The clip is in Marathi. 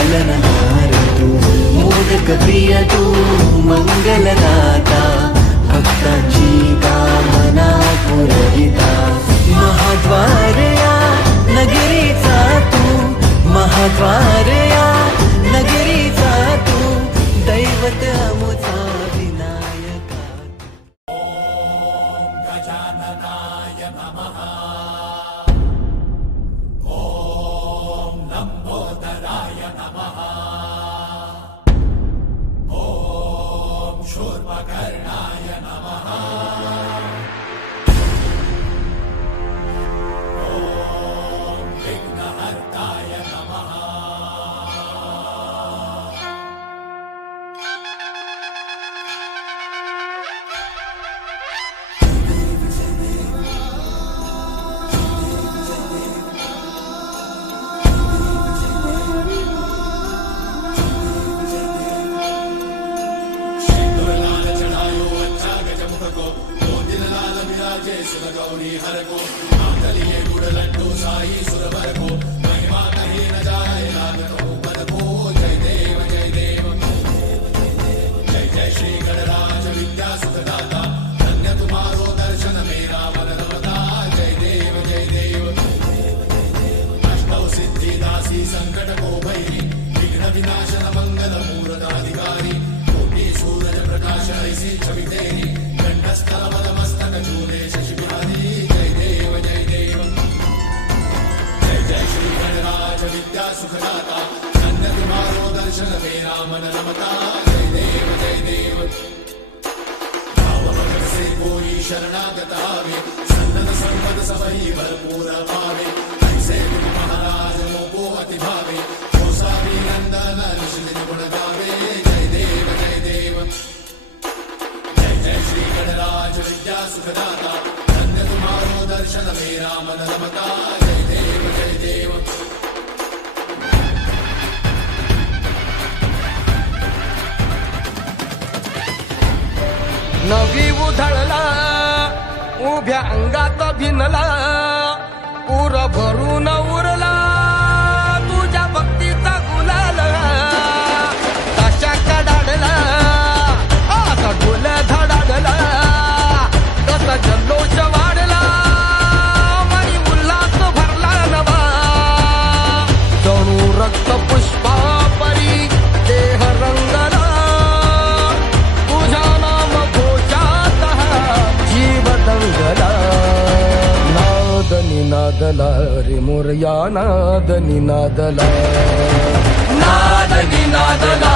पालनहार तू, मोदक प्रिय तू, मंगलदाता, भक्तांची कामना पुरविता. महाद्वार या नगरीचा तू, महाद्वार या नगरीचा तू, दैवत अमुचा विनायका. ओम गजाननाय नमः. ओम लंबोदराय नमः. ओम शूर्पकर्णाय नमः. ओम विघ्नहर्ताय नमः. सिंदूरलाल चढ़ायो अच्छा गजमुख को, मोतिन लाल विराजे सुर गौरी हर को. मातलिये गुड़ लड्डू साई सुरवर को, महिमा कही न जाए लागत हो पद को. जय देव जय देव जय जय श्री गणराज विद्या सुखदाता, धन्य तुम्हारो दर्शन मेरा मन रमता. जय देव जय देव अष्टौ सिद्धि दासी संकट को भैरी, विघ्न विनाशन मंगल मूर्त अधिकारी. कोटि सूरज प्रकाश ऐसी छवि तेरी, कंठस्थल पद मस्तक झूले शशि बिहारी. जय देव जय देव जय जय श्री गणराज विद्या सुखदाता, धन्य तुम्हारो दर्शन मेरा मन रमता. जय देव जय देव भाव भगत से कोई शरणागत आवे, सन्नत संपद सबही भरपूर पावे. ऐसे तुम महाराज मोको अति भावे, गोसावी नंदन ऋषि गुण गावे. जय देव जय देव जय जय श्री गणराज विद्या सुखदाता, धन्य तुम्हारो दर्शन मेरा मन रमता. जय देव जय देव नवी उधळला उभ्या अंगात भिनला, पूर भरून उरला तुझ्या भक्तीचा गुलाल. तशा कडाडला आता ढोल धडाडला, तसा जल्लोष वाढला मनी उल्हास भरला नवा. जणू रक्त पुष्पा परी देह रंगला, तुझ्या नाम घोषात जीव दंगला. नाद निनादला रे मोरया, नाद निनादला, नाद निनादला